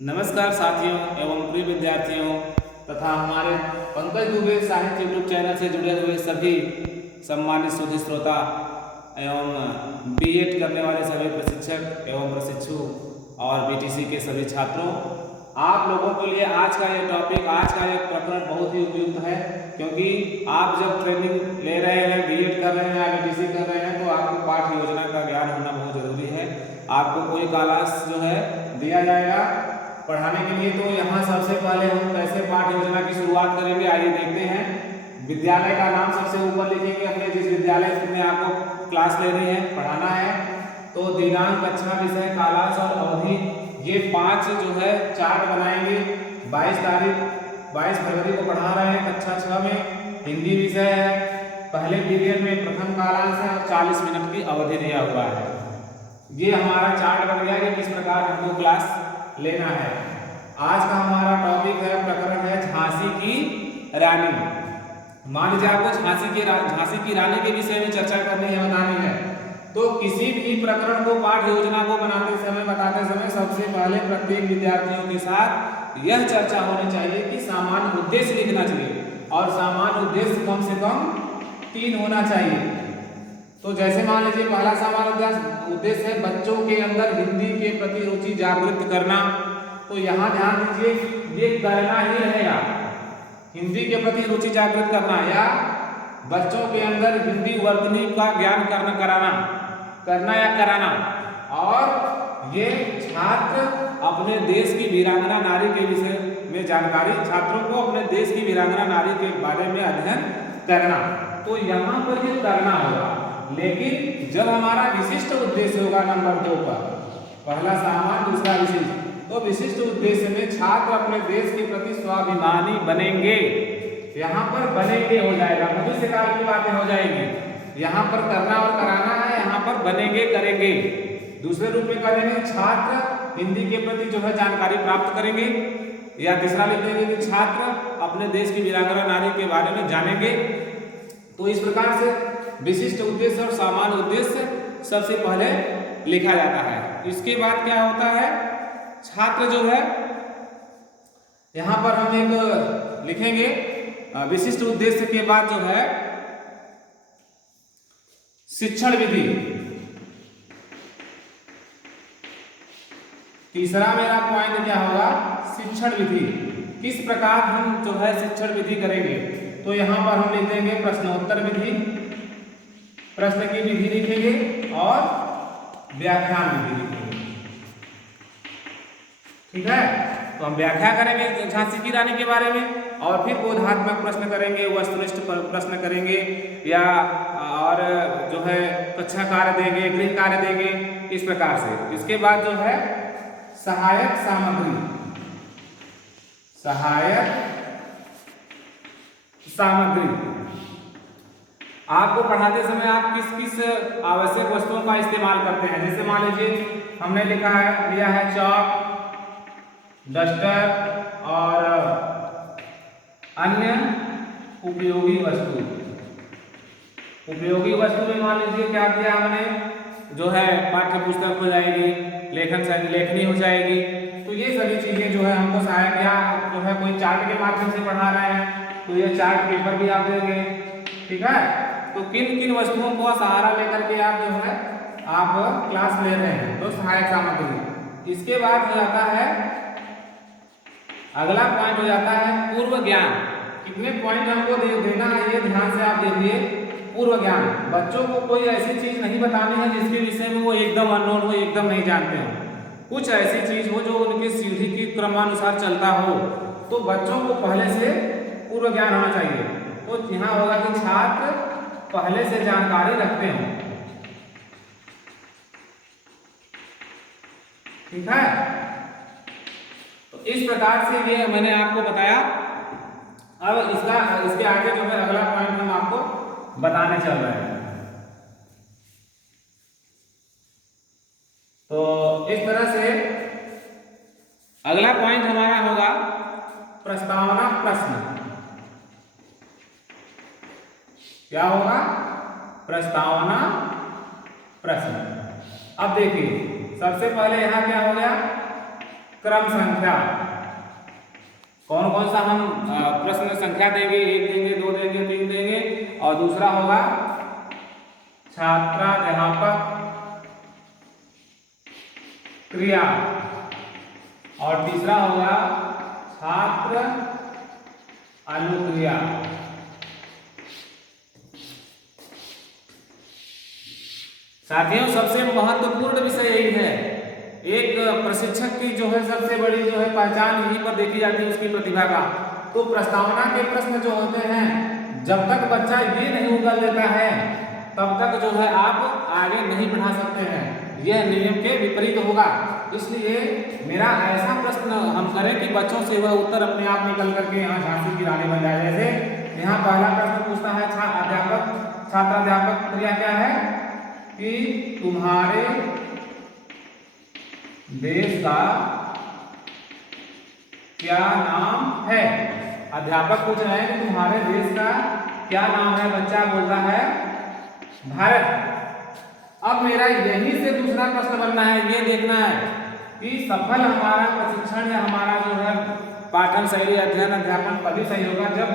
नमस्कार साथियों एवं प्रिय विद्यार्थियों तथा हमारे पंकज दुबे साहित्य यूट्यूब चैनल से जुड़े हुए सभी सम्मानित सुधी श्रोता एवं बीएड करने वाले सभी प्रशिक्षक एवं प्रशिक्षु और बीटीसी के सभी छात्रों, आप लोगों के लिए आज का ये टॉपिक, आज का ये प्रकरण बहुत ही उपयुक्त है, क्योंकि आप जब ट्रेनिंग ले रहे हैं, बीएड कर रहे हैं या बीटीसी कर रहे हैं, तो आपको पाठ्य योजना का ज्ञान होना बहुत जरूरी है। आपको कोई क्लास जो है दिया जाएगा पढ़ाने के लिए, तो यहाँ सबसे पहले हम कैसे पाठ्य योजना की शुरुआत करेंगे, आइए देखते हैं। विद्यालय का नाम सबसे ऊपर लिखेंगे, अपने जिस विद्यालय में आपको क्लास लेनी है, पढ़ाना है। तो दिनांक, कक्षा, विषय, कालाश और अवधि, ये 5 जो है चार्ट बनाएंगे। 22 फरवरी को पढ़ा रहे हैं कक्षा 6 में, हिंदी विषय है, पहले पीरियड में प्रथम कालांश है और 40 मिनट की अवधि दिया हुआ है। ये हमारा चार्ट बन गया कि किस प्रकार हमको क्लास लेना है। आज का हमारा टॉपिक है, प्रकरण है झांसी की रानी। मान लीजिए आपको झांसी की रानी के विषय में चर्चा करनी है, बतानी है, तो किसी भी प्रकरण को, पाठ्य योजना को बनाते समय, बताते समय सबसे पहले प्रत्येक विद्यार्थियों के साथ यह चर्चा होनी चाहिए कि सामान्य उद्देश्य लिखना चाहिए, और सामान्य उद्देश्य कम से कम 3 होना चाहिए। तो जैसे मान लीजिए पहला सामान्य उद्देश्य है बच्चों के अंदर हिंदी के प्रति रुचि जागृत करना। तो यहाँ ध्यान दीजिए, ये करना ही रहेगा, हिंदी के प्रति रुचि जागृत करना या बच्चों के अंदर हिंदी वर्तनी का ज्ञान करना या कराना। और ये छात्र अपने देश की वीरांगना नारी के विषय में जानकारी, छात्रों को अपने देश की वीरांगना नारी के बारे में अध्ययन करना। तो यहाँ पर ये करना होगा, लेकिन जब हमारा विशिष्ट उद्देश्य होगा नंबर 2 पर, पहला सामान्य, दूसरा विशिष्ट, तो विशिष्ट उद्देश्य में छात्र अपने देश के प्रति स्वाभिमानी बनेंगे। यहाँ पर बनेंगे हो जाएगा, भविष्य काल की बातें हो जाएंगी। यहाँ पर करना और कराना है, यहाँ पर बनेंगे, करेंगे। दूसरे रूप में करेंगे, छात्र हिंदी के प्रति जो है जानकारी प्राप्त करेंगे। या तीसरा लिखेंगे कि छात्र अपने देश की वीरांगना नारी के बारे में जानेंगे। तो इस प्रकार से विशिष्ट उद्देश्य और सामान्य उद्देश्य सबसे पहले लिखा जाता है। इसके बाद क्या होता है, छात्र जो है, यहां पर हम एक लिखेंगे विशिष्ट उद्देश्य के बाद जो है शिक्षण विधि। तीसरा मेरा पॉइंट क्या होगा, शिक्षण विधि। किस प्रकार हम जो है शिक्षण विधि करेंगे, तो यहां पर हम लिख देंगे प्रश्नोत्तर विधि, प्रश्न की विधि लिखेंगे और व्याख्यान विधि लिखेंगे। ठीक है, तो हम व्याख्या करेंगे झांसी की रानी के बारे में, और फिर बोधात्मक प्रश्न करेंगे, वस्तुनिष्ठ प्रश्न करेंगे, या और जो है कक्षा कार्य देंगे, गृह कार्य देंगे, इस प्रकार से। इसके बाद जो है सहायक सामग्री। आपको पढ़ाते समय आप किस किस आवश्यक वस्तुओं का इस्तेमाल करते हैं। जैसे मान लीजिए हमने लिया है चॉक, डस्टर और अन्य उपयोगी वस्तु। उपयोगी वस्तु में मान लीजिए क्या किया हमने, जो है पाठ्य पुस्तक हो जाएगी, लेखनी हो जाएगी। तो ये सभी चीजें जो है हमको सहायक, या जो है कोई चार्ट के माध्यम से पढ़ा रहे हैं तो ये चार्ट पेपर भी आप देंगे। ठीक है, तो किन किन वस्तुओं को सहारा लेकर के आप जो है आप क्लास ले रहे हैं, तो सहायक सामग्री। इसके बाद हो जाता है, अगला पॉइंट हो जाता है पूर्व ज्ञान। कितने पॉइंट हमको देना है, ये ध्यान से आप देखिए। पूर्व ज्ञान, बच्चों को कोई ऐसी चीज नहीं बतानी है जिसके विषय में वो एकदम अननोन हो, एकदम नहीं जानते हो। कुछ ऐसी चीज हो जो उनके सीढ़ी की क्रमानुसार चलता हो, तो बच्चों को पहले से पूर्व ज्ञान होना चाहिए। तो यहाँ होगा कि छात्र पहले से जानकारी रखते हो। ठीक है, तो इस प्रकार से ये मैंने आपको बताया। अब इसके आगे जो है अगला पॉइंट हम आपको बताने चल रहे हैं। तो इस तरह से अगला पॉइंट हमारा होगा प्रस्तावना प्रश्न। क्या होगा, प्रस्तावना प्रश्न। अब देखिए सबसे पहले यहाँ क्या हो गया, क्रम संख्या। कौन कौन सा हम प्रश्न संख्या देंगे, 1 देंगे, 2 देंगे, 3 देंगे। और दूसरा होगा छात्राध्यापक क्रिया। और तीसरा होगा छात्र अनुक्रिया। साथियों, सबसे महत्वपूर्ण विषय यही है। एक प्रशिक्षक की जो है सबसे बड़ी जो है पहचान यहीं पर देखी जाती है, उसकी प्रतिभा का। तो प्रस्तावना के प्रश्न जो होते हैं, जब तक बच्चा ये नहीं उगल लेता है तब तक जो है आप आगे नहीं बढ़ा सकते हैं। यह नियम के विपरीत होगा। इसलिए मेरा ऐसा प्रश्न हम करें कि बच्चों से वह उत्तर अपने आप निकल करके यहाँ झांसी की रानी बन जाए। जैसे यहाँ पहला प्रश्न पूछता है छात्राध्यापक क्रिया क्या है कि तुम्हारे देश का क्या नाम है। अध्यापक पूछ रहे हैं कि तुम्हारे देश का क्या नाम है। बच्चा बोलता है भारत। अब मेरा यहीं से दूसरा प्रश्न बनना है, ये देखना है कि सफल हमारा प्रशिक्षण या हमारा जो है पाठन शैली, अध्ययन, अध्यापन तभी सही होगा जब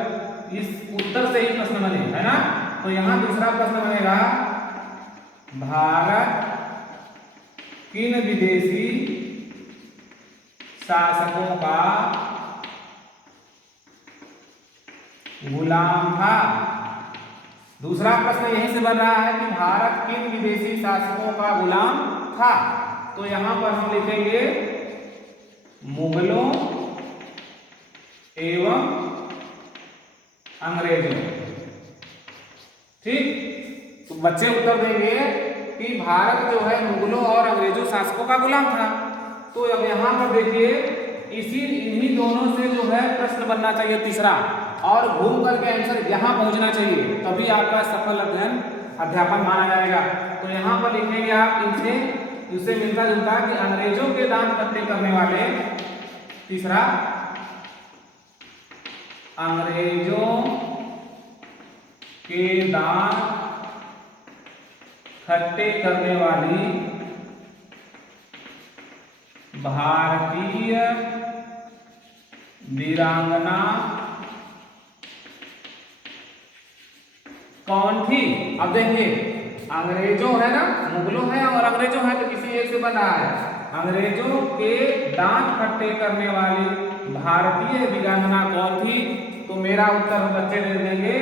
इस उत्तर से ही प्रश्न बने, है ना। तो यहाँ दूसरा प्रश्न बनेगा, भारत किन विदेशी शासकों का गुलाम था। दूसरा प्रश्न यहीं से बन रहा है कि भारत किन विदेशी शासकों का गुलाम था। तो यहां पर हम लिखेंगे मुगलों एवं अंग्रेजों। ठीक, तो बच्चे उत्तर देंगे कि भारत जो है मुगलों और अंग्रेजों शासकों का गुलाम था। तो अब यहां पर देखिए इन्हीं दोनों से जो है प्रश्न बनना चाहिए तीसरा, और घूम करके आंसर यहाँ पहुंचना चाहिए, तभी आपका सफल अध्ययन अध्यापन माना जाएगा। तो यहाँ पर लिखेंगे आप इनसे उससे मिलता जुलता कि अंग्रेजों के दांत खट्टे करने वाले, तीसरा अंग्रेजों के दांत खट्टे करने वाली भारतीय वीरांगना कौन थी। अब देखिए अंग्रेजों है ना, मुगलों है और अंग्रेजों है, तो किसी एक से बना है। अंग्रेजों के दांत खट्टे करने वाली भारतीय वीरांगना कौन थी। तो मेरा उत्तर बच्चे दे देंगे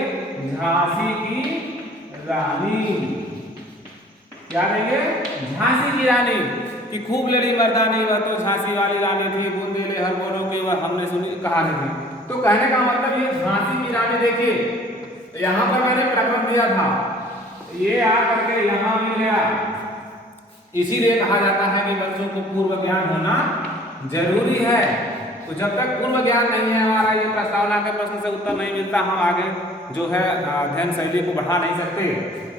झांसी की रानी। क्या देंगे, झांसी की रानी कि खूब लड़ी मर्दानी, वह तो झांसी वाली रानी थी, बुंदेले हर बोलों की वह हमने सुनी कहानी थी। तो कहने का मतलब ये झांसी की रानी। देखिए यहाँ पर मैंने प्रकरण दिया था, ये आकर के यहाँ मिल गया। इसीलिए कहा जाता है कि बच्चों को पूर्व ज्ञान होना जरूरी है। तो जब तक पूर्व ज्ञान नहीं है हमारा, ये प्रस्तावना के प्रश्न से उत्तर नहीं मिलता, हम आगे जो है अध्ययन शैली को बढ़ा नहीं सकते।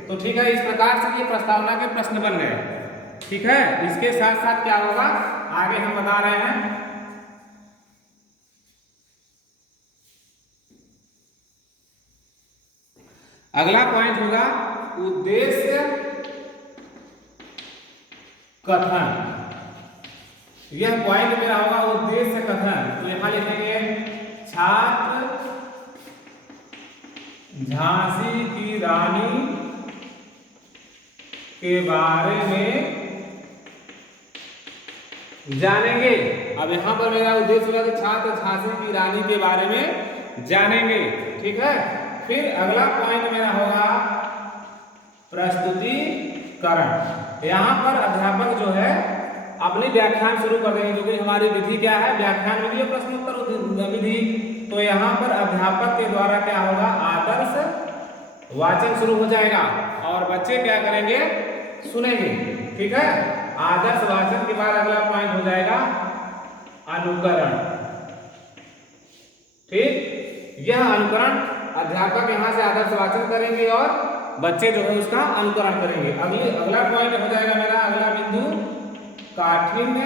तो ठीक है, इस प्रकार से ये प्रस्तावना के प्रश्न बन गए। ठीक है, इसके साथ साथ क्या होगा आगे हम बता रहे हैं। अगला पॉइंट होगा उद्देश्य कथन। यह पॉइंट मेरा होगा उद्देश्य कथन। तो यहां लिखेंगे छात्र झांसी की रानी के बारे में जानेंगे। अब यहां पर मेरा उद्देश्य होगा कि छात्र झांसी की रानी के बारे में जानेंगे। ठीक है, फिर अगला पॉइंट मेरा होगा प्रस्तुतिकरण। यहाँ पर अध्यापक जो है अपनी व्याख्यान शुरू कर देंगे, क्योंकि हमारी विधि क्या है, व्याख्यान विधि और प्रश्नोत्तर विधि। तो यहाँ पर अध्यापक के द्वारा क्या होगा, आदर्श वाचन शुरू हो जाएगा और बच्चे क्या करेंगे, सुनेंगे। ठीक है, आदर्श वाचन के बाद अगला पॉइंट हो जाएगा अनुकरण। ठीक, यह अनुकरण अध्यापक यहाँ से आदर्श वाचन करेंगे और बच्चे जो है उसका अनुकरण करेंगे। अगला पॉइंट हो जाएगा मेरा अगला बिंदु काठिन्य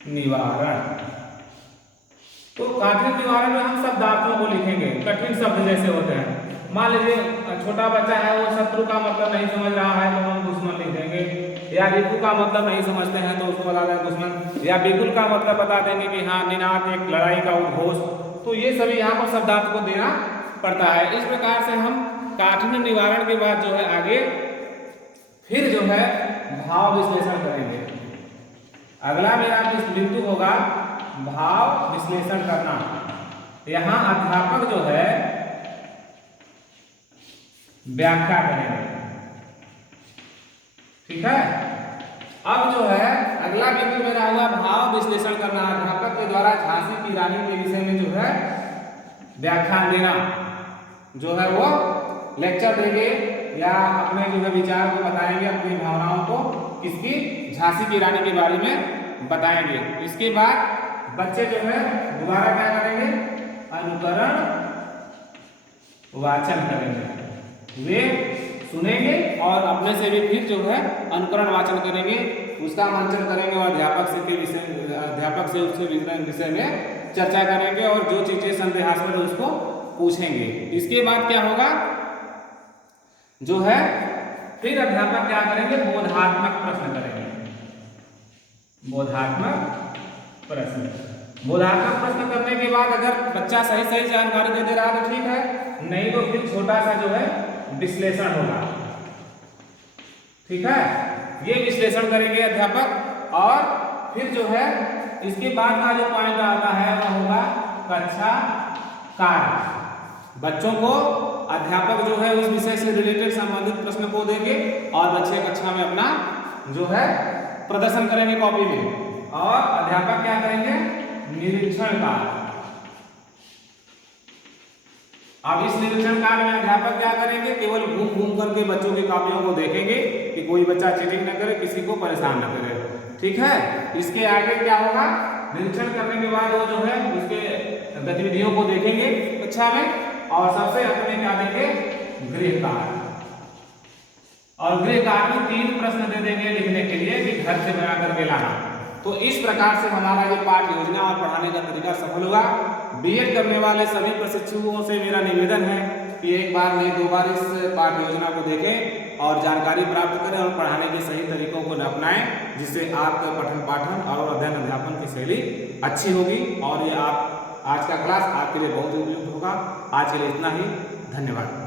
निवारण। तो काठिन्य निवारण में हम शब्दार्थों को लिखेंगे। कठिन शब्द जैसे होते हैं, मान लीजिए छोटा बच्चा है, वो शत्रु का मतलब नहीं समझ रहा है, तो हम दुश्मन लिख देंगे। या भिक्षु का मतलब नहीं समझते हैं तो उसको बता दें दुश्मन, या बिगुल का मतलब बता देंगे कि हाँ निनाद एक लड़ाई का उद्घोष। तो ये सभी यहाँ पर शब्दार्थ को देना पड़ता है। इस प्रकार से हम काठिन्य निवारण के बाद जो है आगे फिर जो है भाव विश्लेषण करेंगे। अगला मेरा बिंदु होगा भाव विश्लेषण करना। यहाँ अध्यापक जो है व्याख्या करेंगे, ठीक है। अब जो है अगला बिंदु मेरा होगा भाव विश्लेषण करना। अध्यापक के द्वारा झांसी की रानी के विषय में जो है व्याख्यान देना, जो है वो लेक्चर देंगे या अपने जो है विचार को बताएंगे, अपनी भावनाओं को किसकी, झांसी की रानी के बारे में बताएंगे। इसके बाद बच्चे जो है दोबारा क्या करेंगे, अनुकरण वाचन करेंगे। वे सुनेंगे और अपने से भी फिर जो है अनुकरण वाचन करेंगे, उसका मंचन करेंगे और अध्यापक से उसके विषय में चर्चा करेंगे और जो चीजें संदेहास्पद है उसको पूछेंगे। इसके बाद क्या होगा, जो है फिर अध्यापक क्या करेंगे, बोधात्मक प्रश्न करेंगे। बोधात्मक प्रश्न करने के बाद अगर बच्चा सही जानकारी दे रहा है तो ठीक है, नहीं तो फिर छोटा सा जो है विश्लेषण होगा, ठीक है। ये विश्लेषण करेंगे अध्यापक और फिर जो है इसके बाद का जो पॉइंट आता है वह होगा कक्षा कार्य। बच्चों को अध्यापक जो है उस विषय से रिलेटेड संबंधित प्रश्न को देंगे और बच्चे कक्षा में अपना जो है प्रदर्शन करेंगे कॉपी में। और अध्यापक क्या करेंगे, निरीक्षण कार्य। अब इस निरीक्षण कार्य में अध्यापक क्या करेंगे, केवल घूम घूम करके बच्चों की कॉपियों को देखेंगे कि कोई बच्चा चीटिंग न करे, किसी को परेशान न करे, ठीक है। इसके आगे क्या होगा, निरीक्षण करने के बाद वो जो है उसके गतिविधियों को देखेंगे कक्षा में और सबसे अंत में क्या देंगे, गृह कार्य। और गृह कार्य में 3 प्रश्न दे देंगे लिखने के लिए कि घर से बना करके लाना। तो इस प्रकार से हमारा ये पाठ योजना और पढ़ाने का तरीका सफल होगा। बीएड करने वाले सभी प्रशिक्षुओं से मेरा निवेदन है कि एक बार नहीं 2 बार इस पाठ योजना को देखें और जानकारी प्राप्त करें और पढ़ाने के सही तरीकों को अपनाएं, जिससे आपका पठन पाठन और अध्ययन अध्यापन की शैली अच्छी होगी और ये आप आज का क्लास आपके लिए बहुत उपयुक्त होगा। आज के लिए इतना ही, धन्यवाद।